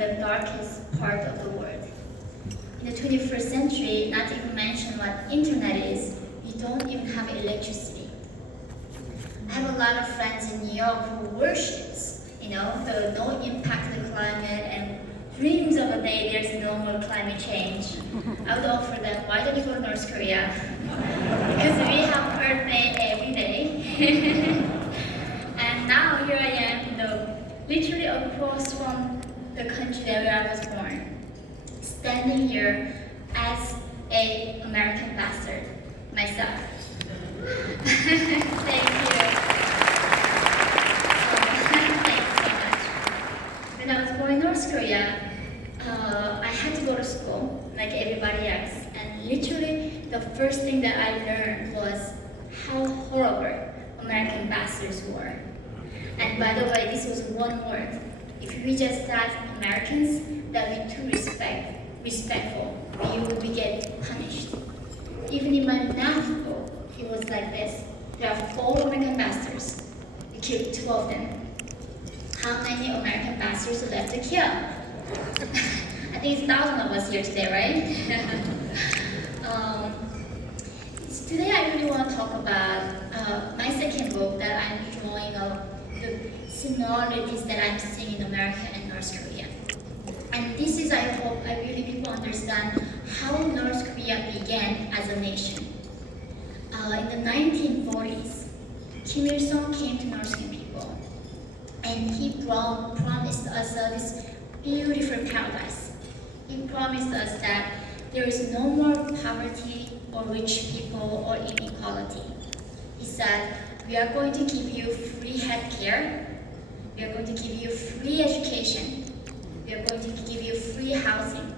in the darkest part of the world. In the 21st century, not to even mention what internet is, we don't even have electricity. I have a lot of friends in New York who worships, the no impact of the climate and dreams of a day there's no more climate change. I would offer them, why don't you go to North Korea? Because we have Earth Day every day. And now here I am, literally across from the country where I was born, standing here as an American bastard myself. Thank you. Thanks so much. When I was born in North Korea, I had to go to school like everybody else, and literally the first thing that I learned was how horrible American bastards were. And by the way, this was one word. If we just said Americans that we too respectful, we get punished. Even in my math book, it was like this. There are 4 American bastards. We killed 2 of them. How many American bastards are left to kill? I think it's 1,000 of us here today, right? Today I really want to talk about my second book that I'm drawing of the similarities that I'm seeing in America and North Korea. And this is, I hope, really people understand how North Korea began as a nation. In the 1940s, Kim Il-sung came to North Korean people, and he promised us this beautiful paradise. He promised us that there is no more poverty or rich people or inequality. He said, we are going to give you free health care, we are going to give you free education, we are going to give you free housing,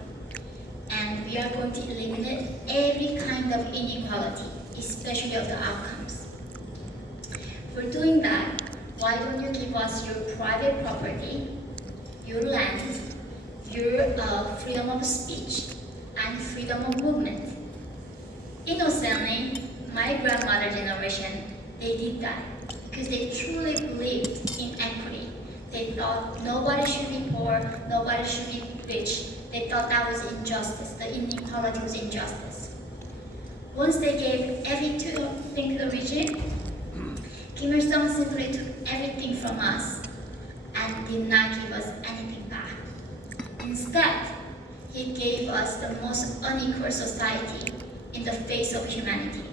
and we are going to eliminate every kind of inequality, especially of the outcomes. For doing that, why don't you give us your private property, your land, your freedom of speech, and freedom of movement? Innocently, my grandmother generation, they did that because they truly believed in equity. They thought nobody should be poor, nobody should be rich. They thought that was injustice, the inequality was injustice. Once they gave everything to the regime, Kim Il-sung simply took everything from us and did not give us anything back. Instead, he gave us the most unequal society in the face of humanity.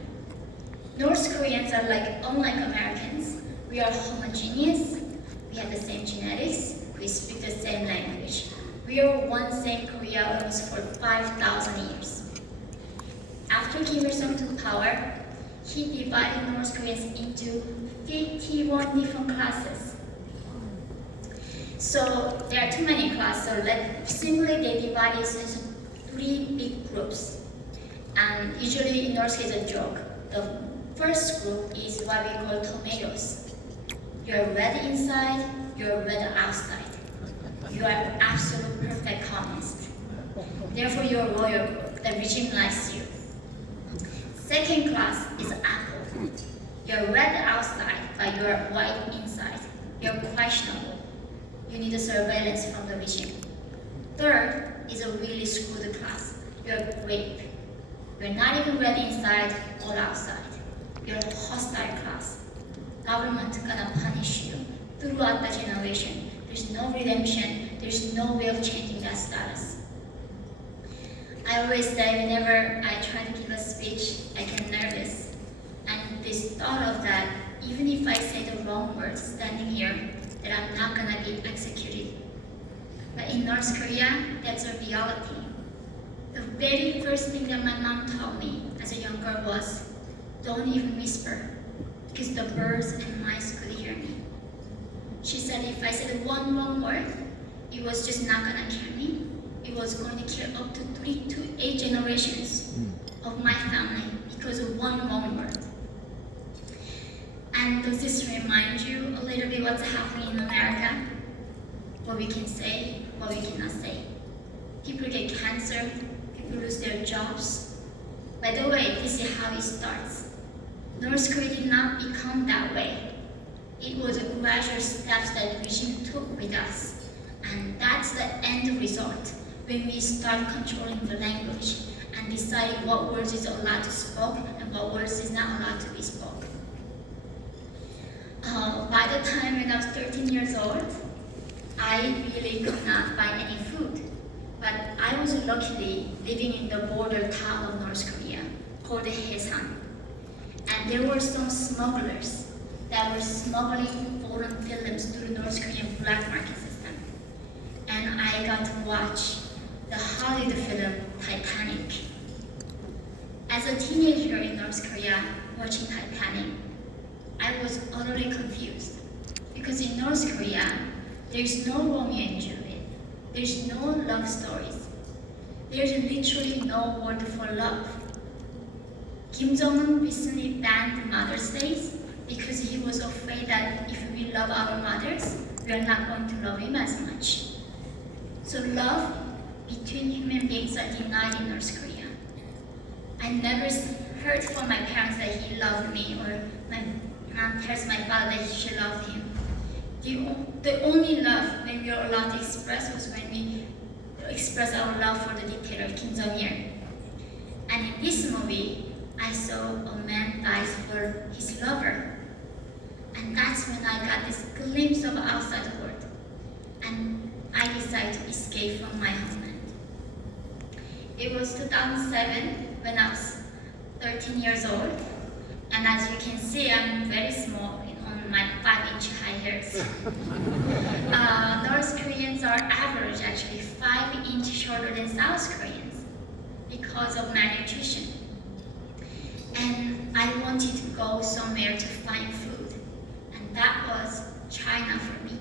North Koreans are unlike Americans. We are homogeneous, we have the same genetics, we speak the same language. We are one same Korea almost for 5,000 years. After Kim Il-sung took power, he divided North Koreans into 51 different classes. So there are too many classes, so simply they divide it into 3 big groups. And usually in North Korea it's a joke. The first group is what we call tomatoes. You're red inside, you're red outside. You are absolute perfect communist. Therefore you're a loyal group. The regime likes you. Second class is apple. You're red outside, but you're white inside. You're questionable. You need a surveillance from the regime. Third is a really screwed class. You're grape. You're not even red inside or outside. You're a hostile class. Government gonna punish you throughout the generation. There's no redemption. There's no way of changing that status. I always say whenever I try to give a speech, I get nervous. And this thought of that, even if I say the wrong words standing here, that I'm not gonna be executed. But in North Korea, that's a reality. The very first thing that my mom taught me as a young girl was, don't even whisper, because the birds and mice could hear me. She said if I said one wrong word, it was just not gonna kill me. It was going to kill up to 3 to 8 generations of my family because of one wrong word. And does this remind you a little bit what's happening in America? What we can say, what we cannot say. People get cancer, people lose their jobs. By the way, this is how it starts. North Korea did not become that way. It was a gradual steps that the regime took with us. And that that's the end result when we start controlling the language and deciding what words is allowed to speak and what words is not allowed to be spoken. By the time when I was 13 years old, I really could not find any food. But I was luckily living in the border town of North Korea called Haesan. And there were some smugglers that were smuggling foreign films through the North Korean black market system. And I got to watch the Hollywood film Titanic. As a teenager in North Korea watching Titanic, I was utterly confused. Because in North Korea, there's no Romeo and Juliet. There's no love stories. There's literally no word for love. Kim Jong-un recently banned Mother's Day because he was afraid that if we love our mothers, we are not going to love him as much. So love between human beings are denied in North Korea. I never heard from my parents that he loved me, or my mom tells my father that she loved him. The only love when we are allowed to express was when we express our love for the dictator Kim Jong-il. And in this movie, I saw a man dies for his lover. And that's when I got this glimpse of outside world. And I decided to escape from my homeland. It was 2007 when I was 13 years old. And as you can see, I'm very small on my 5-inch high heels. North Koreans are average, actually 5 inches shorter than South Koreans because of malnutrition. And I wanted to go somewhere to find food, and that was China for me.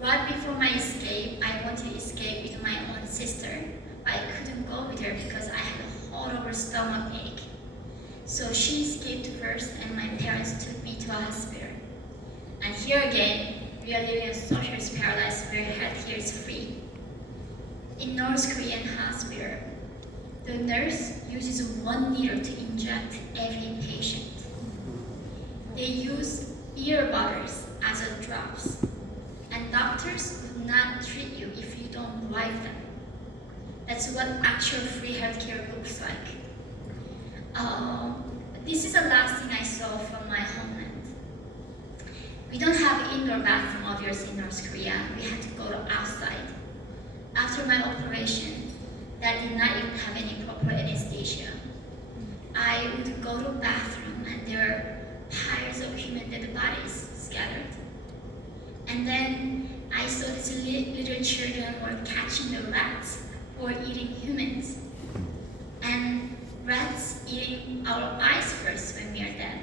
Right before my escape, I wanted to escape with my own sister, but I couldn't go with her because I had a horrible stomach ache. So she escaped first, and my parents took me to a hospital. And here again, we are living in a socialist paradise where healthcare is free. In North Korean hospital, the nurse uses 1 needle to inject every patient. They use earbuds as a drops, and doctors would not treat you if you don't bribe them. That's what actual free healthcare looks like. This is the last thing I saw from my homeland. We don't have indoor bathroom obviously in North Korea. We had to go outside. After my operation, that did not even have any proper anesthesia. I would go to the bathroom and there are piles of human dead bodies scattered. And then I saw these little children were catching the rats who were eating humans. And rats eating our eyes first when we are dead,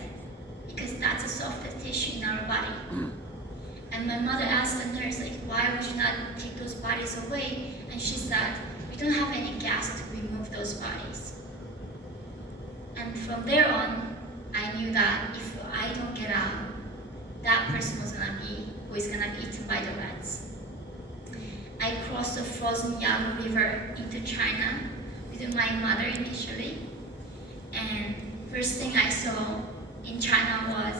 because that's a soft tissue in our body. And my mother asked the nurse, like, why would you not take those bodies away? And she said, we don't have any gas to remove those bodies. And from there on, I knew that if I don't get out, that person who is gonna be eaten by the rats. I crossed the frozen Yangtze River into China with my mother initially. And first thing I saw in China was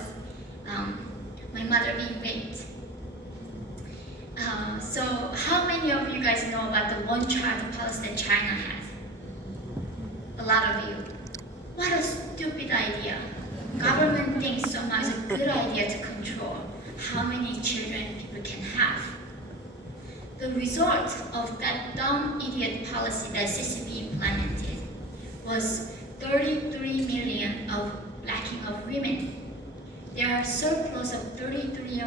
my mother being raped. So how many of you guys know about the one-child policy that China has? A lot of you. What a stupid idea. Government thinks somehow it's a good idea to control how many children people can have. The result of that dumb idiot policy that CCP implemented was 33 million of lacking of women. There are surplus of 33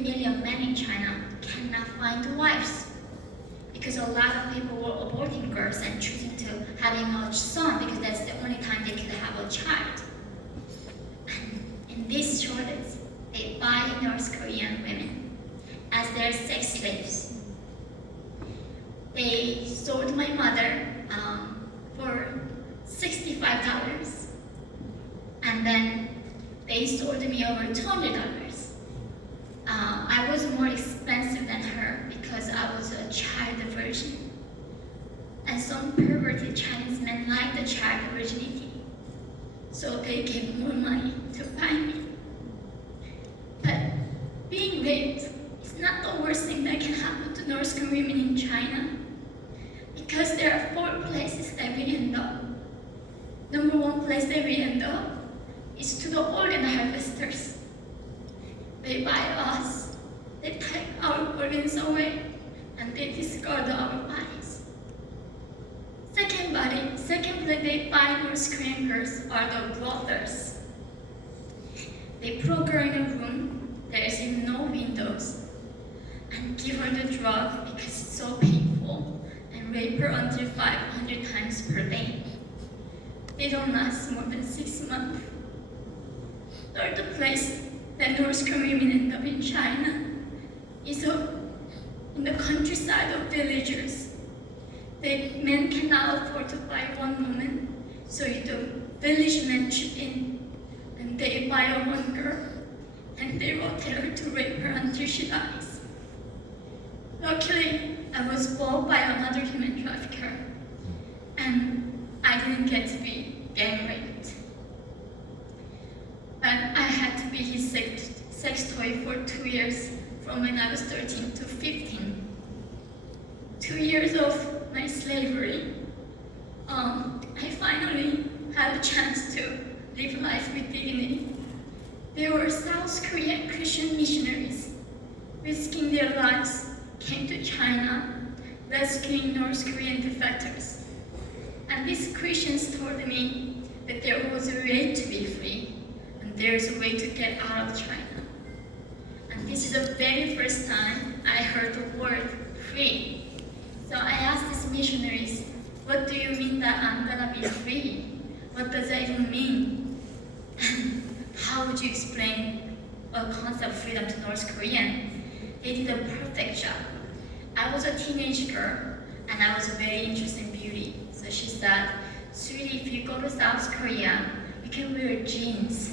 million men in China cannot find wives because a lot of people were aborting girls and choosing to having a son because that's the only time they could have a child. And in this shortage, they buy North Korean women as their sex slaves. They sold my mother for $65, and then they sold me over $200. I was more expensive than her because I was a child virgin. And some perverted Chinese men like the child virginity, so they gave more money to buy me. But being raped is not the worst thing that can happen to North North Korean women in China? Because there are 4 places that we end up. Number 1 place that we end up is to the organ harvesters. They buy us, they take our organs away, and they discard our bodies. Second place they buy North Korean girls are the brothers. They put her in a room, there is no windows, and give her the drug because it's so painful, and rape her until 500 times per day. They don't last more than 6 months. Third place that North Korean women end up in China is in the countryside of villagers. The men cannot afford to buy one woman, so the village men chip in, and they buy one girl, and they rotate her to rape her until she dies. Luckily, I was bought by another human trafficker, and I didn't get to be gang raped. But I had to be his sex toy for 2 years, from when I was 13 to 15. 2 years of my slavery, I finally had a chance to live life with dignity. There were South Korean Christian missionaries risking their lives, came to China, rescuing North Korean defectors. And these Christians told me that there was a way to be free, and there's a way to get out of China. And this is the very first time I heard the word free. So I asked these missionaries, what do you mean that I'm gonna be free? What does that even mean? And how would you explain a concept of freedom to North Korean? They did a perfect job. I was a teenage girl, and I was very interested in beauty. So she said, sweetie, if you go to South Korea, you can wear jeans,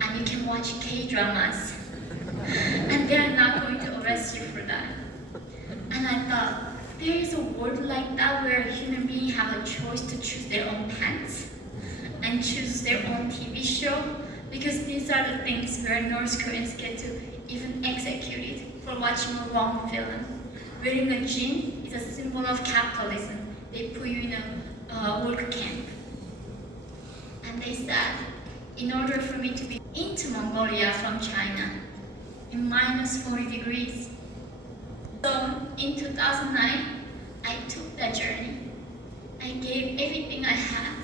and you can watch K-dramas, and they're not going to arrest you for that. And I thought, there is a world like that where human beings have a choice to choose their own pants and choose their own TV show, because these are the things where North Koreans get to even executed for watching a wrong film. Wearing a jean is a symbol of capitalism. They put you in a work camp. And they said, in order for me to be into Mongolia from China, in minus 40 degrees. So in 2009, I took that journey. I gave everything I had,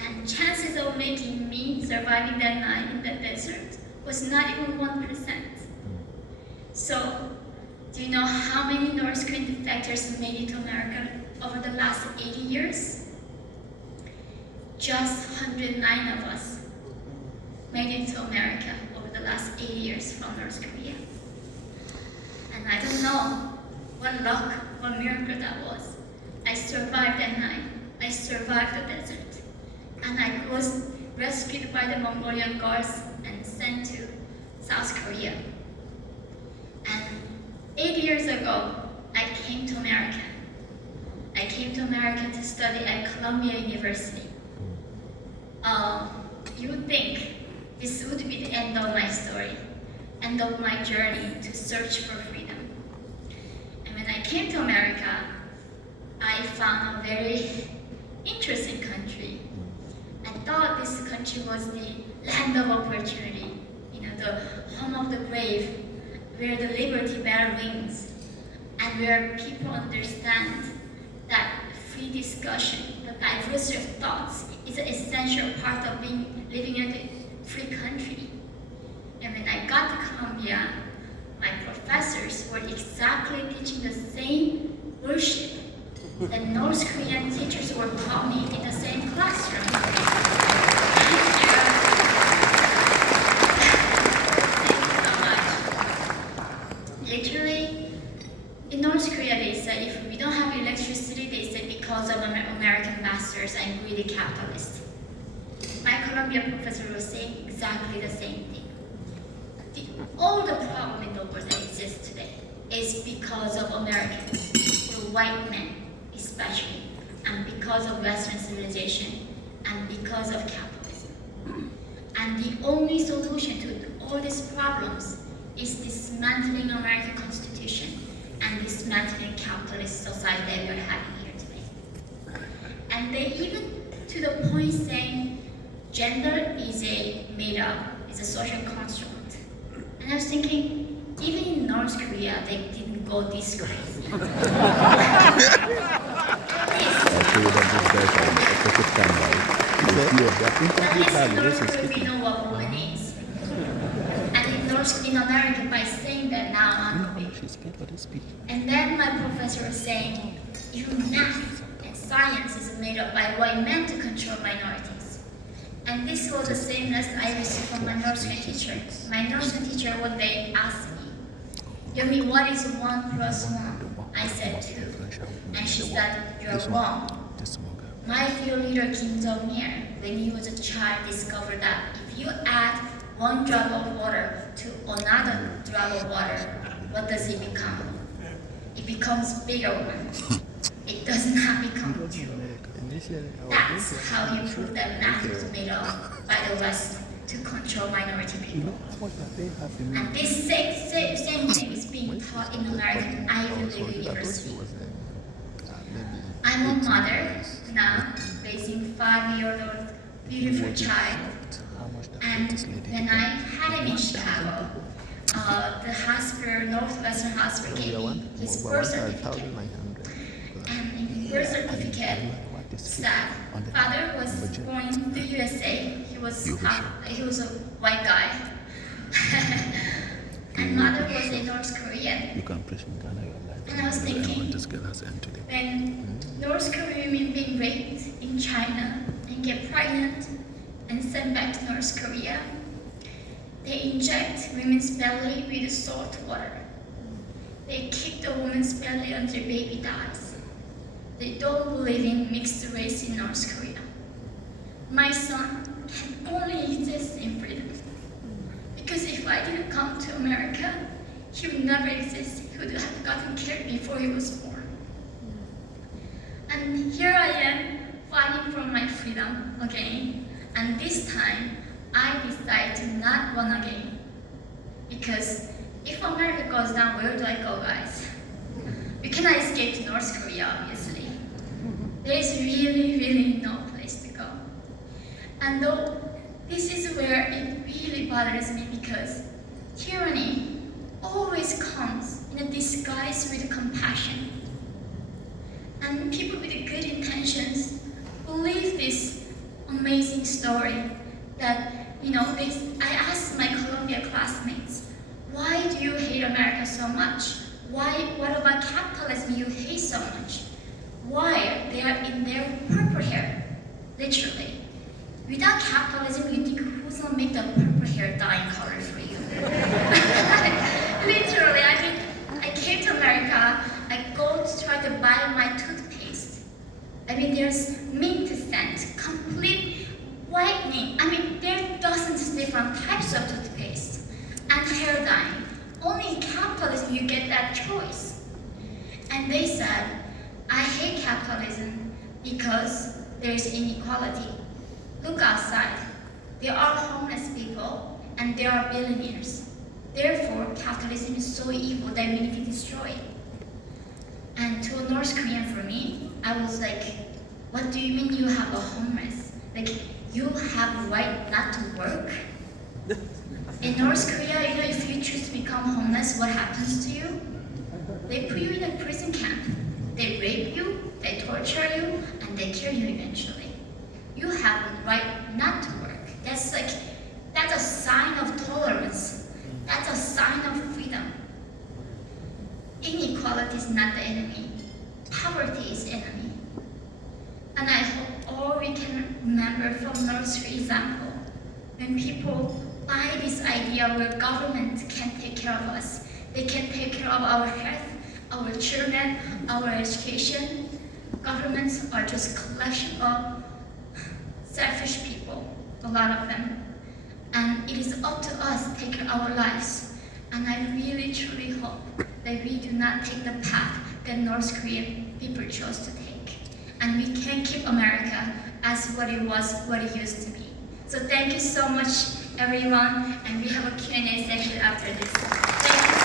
and chances of making me surviving that night in the desert was not even 1%. So, do you know how many North Korean defectors made it to America over the last 80 years? Just 109 of us made it to America over the last 80 years from North Korea. And I don't know what luck, what miracle that was. I survived that night. I survived the desert. And I was rescued by the Mongolian guards and sent to South Korea. And 8 years ago, I came to America. I came to America to study at Columbia University. You would think this would be the end of my story, end of my journey to search for freedom. And when I came to America, I found a very interesting country. I thought this country was the land of opportunity, the home of the brave, where the liberty bears wings, and where people understand that free discussion, the diversity of thoughts, is an essential part of living in a free country. And when I got to Columbia, my professors were exactly teaching the same worship that North Korean teachers were taught me in the same classroom. Thank you so much. Literally, in North Korea, they said if we don't have electricity, they said because of American masters and greedy capitalists. My Columbia professor was saying exactly the same thing. All the problem in the world that exists today is because of Americans, the white men especially, and because of Western civilization, and because of capitalism. And the only solution to all these problems is dismantling American Constitution and and dismantling capitalist society that we're having here today. And they even to the point saying gender is a made up, it's a social construct. And I was thinking, even in North Korea, they didn't go this crazy. We know what woman is. And in America, by saying that now I'm big. And then my professor was saying, even math and science is made up by white men to control minorities. And this was the same lesson I received from my nursery teacher. My nursery teacher one day asked me, Yeonmi, what is 1 plus 1? I said 2. And she said, you're wrong. My dear leader Kim Jong-il, when he was a child, discovered that if you add 1 drop of water to another drop of water, what does it become? It becomes bigger one. It does not become 2. That's how you prove that math was made up by the West to control minority people. And this same thing is being taught in American Ivy League University. I'm a mother now, raising 5-year-old beautiful child. And when I had him in Chicago, the hospital, Northwestern Hospital, gave me his birth certificate. And in the birth certificate said, father was born in the USA. He was a white guy. And mother was a North Korean. And I was thinking, when North Korean women being raped in China and get pregnant and sent back to North Korea, they inject women's belly with salt water. They kick the woman's belly until baby dies. They don't believe in mixed race in North Korea. My son can only exist in freedom. Because if I didn't come to America, he would never exist. He would have gotten killed before he was born. And here I am, fighting for my freedom again. And this time, I decide to not run again. Because if America goes down, where do I go, guys? We cannot escape to North Korea, obviously. There is really, really no place to go. And though this is where it really bothers me, because tyranny always comes in a disguise with compassion. And people with good intentions believe this amazing story that, I asked my Columbia classmates, why do you hate America so much? What about capitalism you hate so much? Why? They are in their purple hair, literally. Without capitalism, you think who's gonna make the purple hair dyeing color for you? Literally, I came to America, I go to try to buy my toothpaste. There's mint scent, complete whitening. There are dozens of different types of toothpaste and hair dyeing. Only in capitalism you get that choice. And they said, I hate capitalism because there's inequality. Look outside. There are homeless people and there are billionaires. Therefore, capitalism is so evil that we need to destroy it. And to a North Korean, for me, I was like, what do you mean you have a homeless? You have right not to work? In North Korea, if you choose to become homeless, what happens to you? They put you in a prison camp. They rape you, they torture you, and they kill you eventually. You have the right not to work. That's a sign of tolerance. That's a sign of freedom. Inequality is not the enemy. Poverty is enemy. And I hope all we can remember from nursery example, when people buy this idea where government can take care of us, they can take care of our health, our children, our education. Governments are just a collection of selfish people, a lot of them. And it is up to us to take care of our lives. And I really truly hope that we do not take the path that North Korean people chose to take. And we can keep America as what it was, what it used to be. So thank you so much, everyone. And we have a Q&A session after this. Thank you.